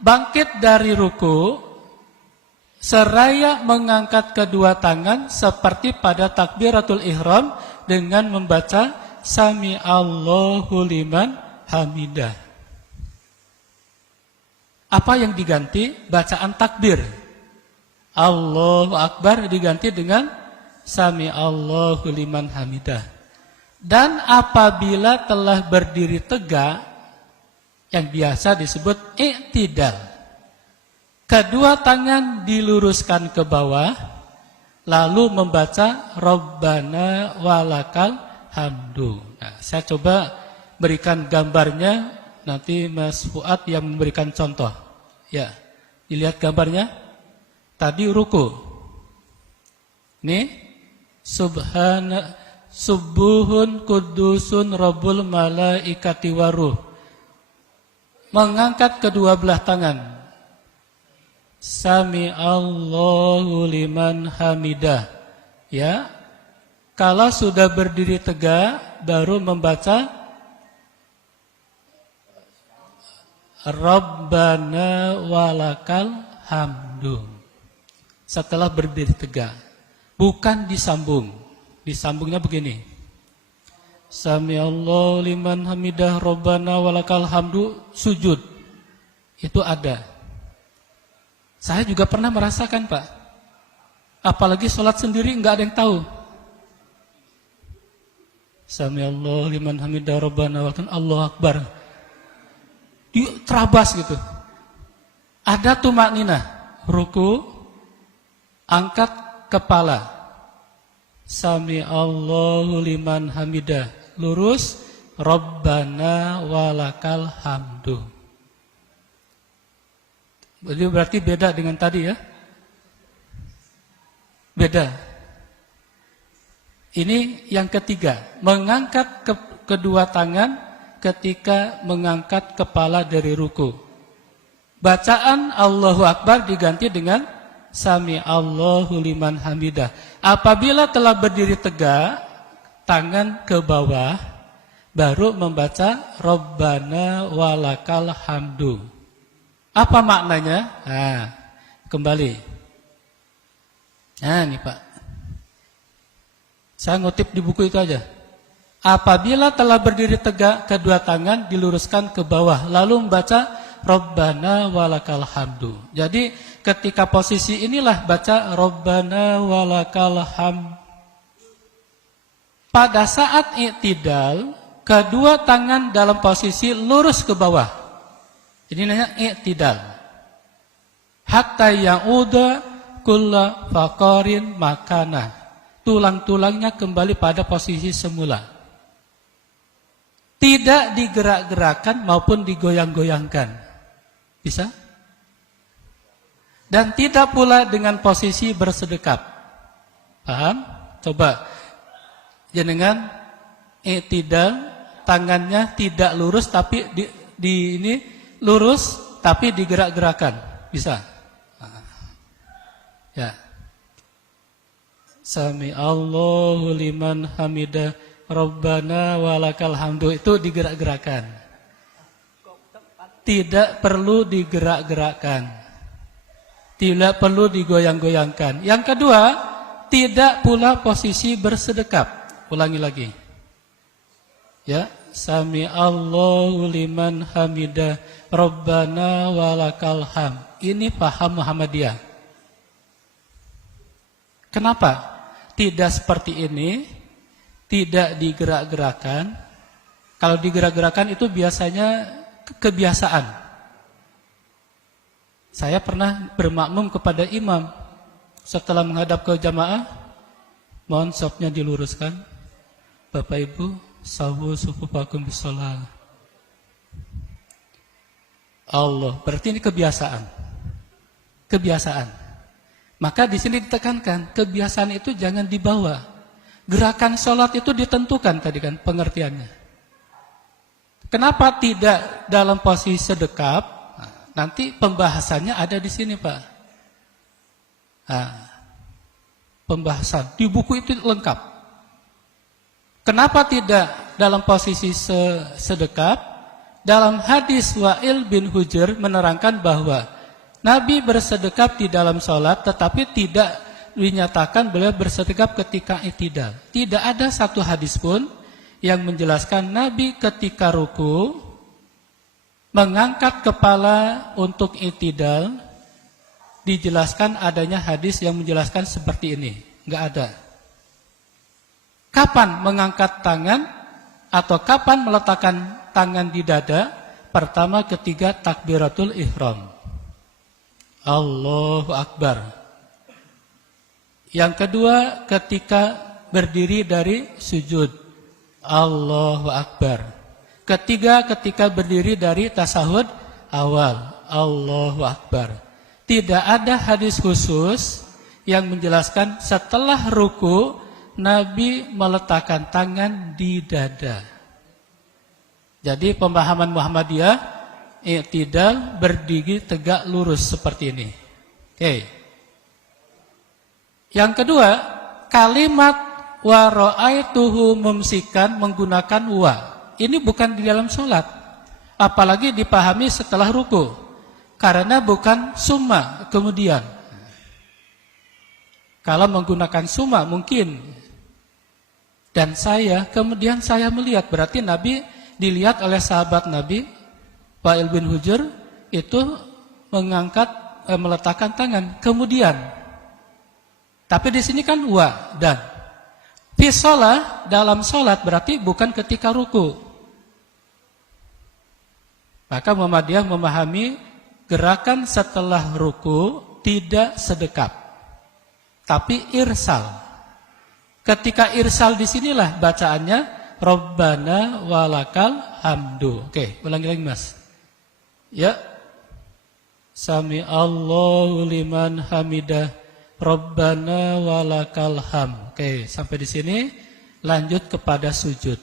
bangkit dari ruku seraya mengangkat kedua tangan seperti pada takbiratul ihram dengan membaca Sami Allahu liman hamidah. Apa yang diganti? Bacaan takbir. Allahu Akbar diganti dengan Sami Allahu liman hamidah. Dan apabila telah berdiri tegak, yang biasa disebut i'tidal, kedua tangan diluruskan ke bawah, lalu membaca Rabbana walakal hamdu. Nah, saya coba berikan gambarnya, nanti Mas Fuad yang memberikan contoh. Ya, dilihat gambarnya. Tadi ruku. Ini subuhun kudusun rabbul malaikati waruh. Mengangkat kedua belah tangan. Sami Allahu liman hamidah. Ya. Kalau sudah berdiri tegak baru membaca Rabbana walakal hamdu. Setelah berdiri tegak. Bukan disambung. Disambungnya begini. Sami Allahu liman hamidah Rabbana walakal hamdu, sujud. Itu ada. Saya juga pernah merasakan, Pak. Apalagi sholat sendiri nggak ada yang tahu. Sami Allahu liman hamidah Rabbana walakal Allahu Akbar. Terabas gitu. Ada tumakninah, ruku, angkat kepala. Sami Allahu liman hamidah, lurus, Rabbana walakal hamdu. Berarti beda dengan tadi ya? Beda. Ini yang ketiga, mengangkat kedua tangan ketika mengangkat kepala dari ruku. Bacaan Allahu Akbar diganti dengan Sami Allahu liman hamidah. Apabila telah berdiri tegak, tangan ke bawah, baru membaca Rabbana walakal hamdu. Apa maknanya? Nah, kembali. Nah, ini Pak. Saya ngutip di buku itu aja. Apabila telah berdiri tegak, kedua tangan diluruskan ke bawah, lalu membaca Rabbana walakal hamdu. Jadi ketika posisi inilah baca Rabbana walakal hamdu. Pada saat i'tidal, kedua tangan dalam posisi lurus ke bawah. Ini namanya i'tidal. Hatta ya'uda kulla faqarin makanah. Tulang-tulangnya kembali pada posisi semula. Tidak digerak-gerakan maupun digoyang-goyangkan. Bisa? Dan tidak pula dengan posisi bersedekap. Paham? Coba. Jenengan i'tidal, tangannya tidak lurus tapi ini lurus tapi digerak-gerakan. Bisa? Ya. Sami Allahu liman hamidah Rabbana walakal hamdu, itu digerak-gerakan. Tidak perlu digerak-gerakkan. Tidak perlu digoyang-goyangkan. Yang kedua, tidak pula posisi bersedekap. Ulangi lagi. Ya, Sami Allahu liman hamidah Rabbana walakal ham. Ini paham Muhammadiyah. Kenapa? Tidak seperti ini, tidak digerak-gerakan. Kalau digerak-gerakan itu biasanya kebiasaan. Saya pernah bermakmum kepada imam. Setelah menghadap ke jamaah, mohon safnya diluruskan. Bapak Ibu, sawu sufufakum bisolah. Allah, berarti ini kebiasaan. Kebiasaan. Maka di sini ditekankan, kebiasaan itu jangan dibawa. Gerakan sholat itu ditentukan tadi kan pengertiannya. Kenapa tidak dalam posisi sedekap? Nah, nanti pembahasannya ada di sini, Pak. Nah, pembahasan di buku itu lengkap. Kenapa tidak dalam posisi sedekap? Dalam hadis Wa'il bin Hujr menerangkan bahwa Nabi bersedekap di dalam sholat, tetapi tidak dinyatakan beliau bersedekap ketika i'tidal. Tidak ada satu hadis pun yang menjelaskan Nabi ketika ruku mengangkat kepala untuk i'tidal. Dijelaskan adanya hadis yang menjelaskan seperti ini. Enggak ada. Kapan mengangkat tangan atau kapan meletakkan tangan di dada? Pertama ketiga takbiratul ihram. Allahu Akbar. Yang kedua ketika berdiri dari sujud. Allahu Akbar. Ketiga ketika berdiri dari tasahud awal. Allahu Akbar. Tidak ada hadis khusus yang menjelaskan setelah ruku Nabi meletakkan tangan di dada. Jadi pemahaman Muhammadiyah i'tidal berdiri tegak lurus seperti ini. Oke. Yang kedua, kalimat wa ra'aituhu mumsikan menggunakan wa. Ini bukan di dalam sholat. Apalagi dipahami setelah ruku. Karena bukan summa kemudian. Kalau menggunakan summa mungkin. Dan kemudian saya melihat. Berarti Nabi dilihat oleh sahabat Nabi Wa'il bin Hujr itu meletakkan tangan kemudian. Tapi di sini kan wa dan fi shalah dalam salat berarti bukan ketika ruku. Maka Muhammadiyah memahami gerakan setelah ruku tidak sedekap, tapi irsal. Ketika irsal disinilah bacaannya Rabbana walakal hamdu. Oke, ulangi lagi Mas. Ya. Sami Allahu liman hamidah. Rabbana walakal ham. Oke, sampai di sini lanjut kepada sujud.